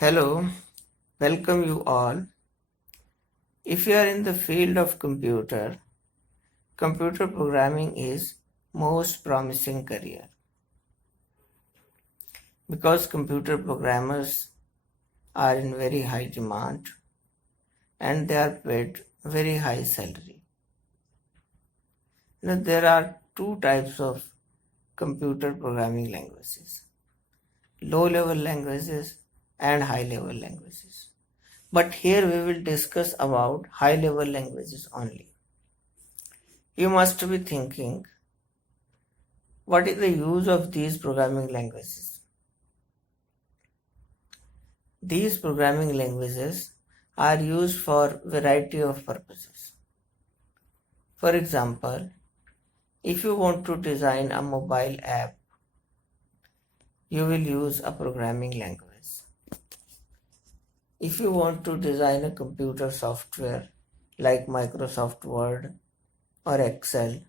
Hello, welcome you all. If you are in the field of computer programming is most promising career because computer programmers are in very high demand and they are paid very high salary. Now there are two types of computer programming languages: low level languages and high level languages. But here we will discuss about high level languages only. You must be thinking, what is the use of these programming languages? These programming languages are used for variety of purposes. For example, if you want to design a mobile app, you will use a programming language. If you want to design a computer software like Microsoft Word or Excel,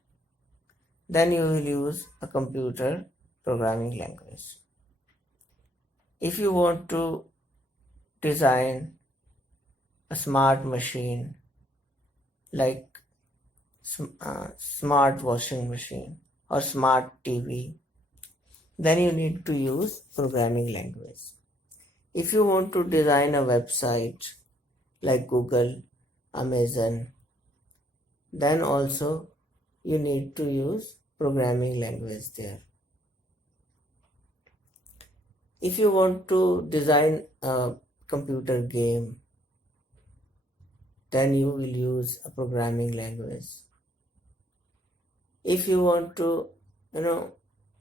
then you will use a computer programming language. If you want to design a smart machine like smart washing machine or smart TV, then you need to use programming language. If you want to design a website like Google, Amazon, then also you need to use programming language there. If you want to design a computer game, then you will use a programming language. If you want to,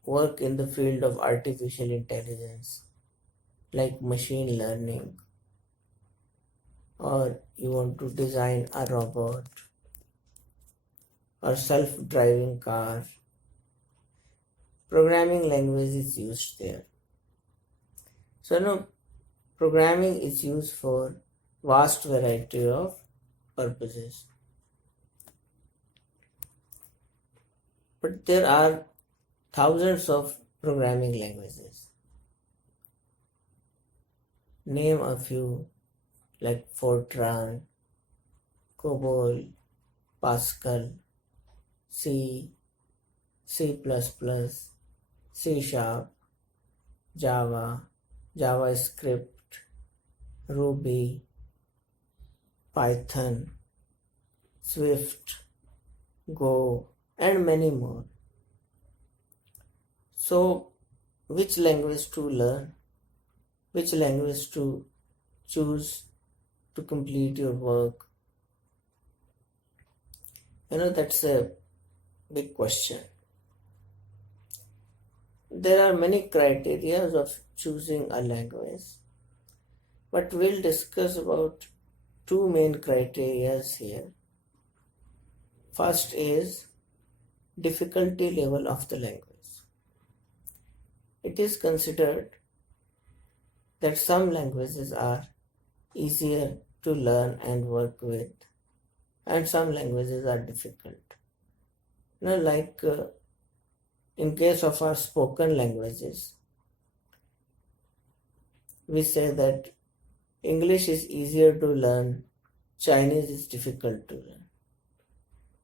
work in the field of artificial intelligence, like machine learning, or you want to design a robot or self-driving car, programming language is used there. So programming is used for vast variety of purposes. But there are thousands of programming languages. Name a few like FORTRAN, COBOL, Pascal, C, C++, C#, Java, JavaScript, Ruby, Python, Swift, Go, and many more. So, which language to learn? Which language to choose to complete your work? That's a big question. There are many criteria of choosing a language, but we'll discuss about two main criteria here. First is difficulty level of the language. It is considered that some languages are easier to learn and work with, and some languages are difficult. In case of our spoken languages, we say that English is easier to learn, Chinese is difficult to learn.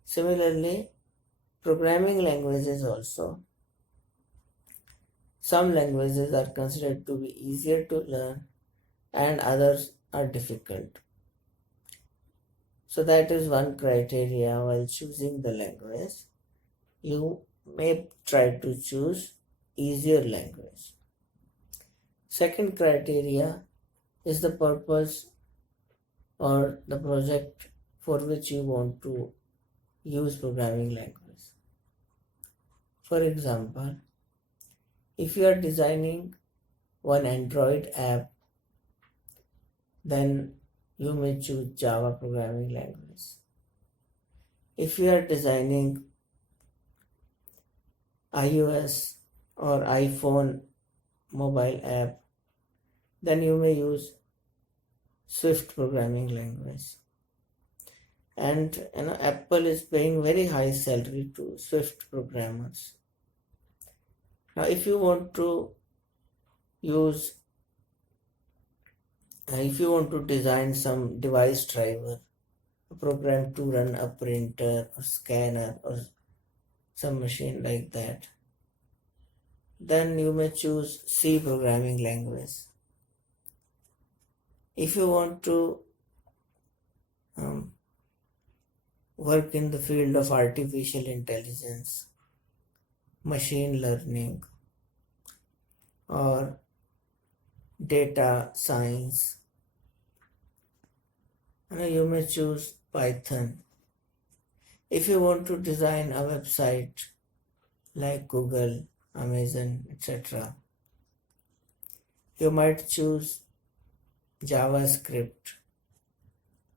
Similarly, programming languages also, some languages are considered to be easier to learn and others are difficult. So that is one criteria while choosing the language. You may try to choose easier language. Second criteria is the purpose or the project for which you want to use programming language. For example, if you are designing one Android app, then you may choose Java programming language. If you are designing iOS or iPhone mobile app, then you may use Swift programming language. And Apple is paying very high salary to Swift programmers. Now if you want to use If you want to design some device driver, a program to run a printer or scanner or some machine like that, then you may choose C programming language. If you want to um, work in the field of artificial intelligence, machine learning, or data science, you may choose Python. If you want to design a website like Google, Amazon, etc., you might choose JavaScript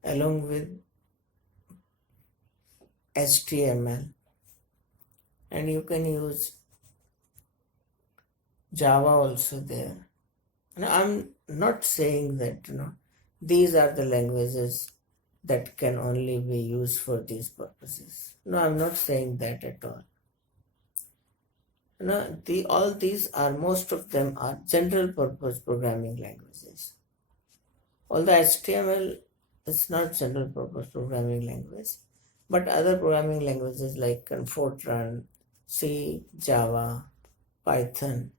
along with HTML, and you can use Java also there. Now, I'm not saying that these are the languages that can only be used for these purposes. No, I'm not saying that at all. All these are, most of them are general purpose programming languages. Although HTML is not general purpose programming language, but other programming languages like FORTRAN, C, Java, Python,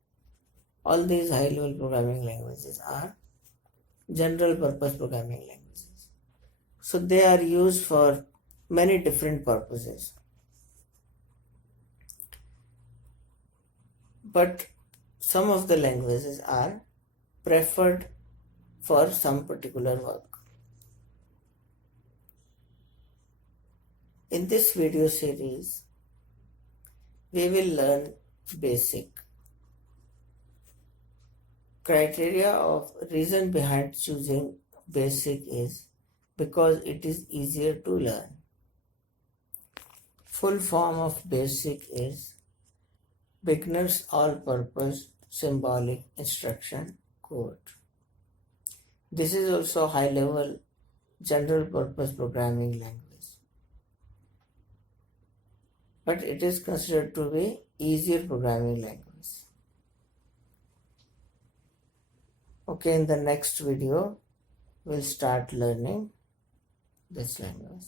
all these high level programming languages are general purpose programming languages. So they are used for many different purposes. But some of the languages are preferred for some particular work. In this video series, we will learn basic criteria of reason behind choosing basic is because it is easier to learn. Full form of basic is beginner's all-purpose symbolic instruction code. This is also high-level general purpose programming language, but it is considered to be easier programming language. Okay, in the next video, we'll start learning this language.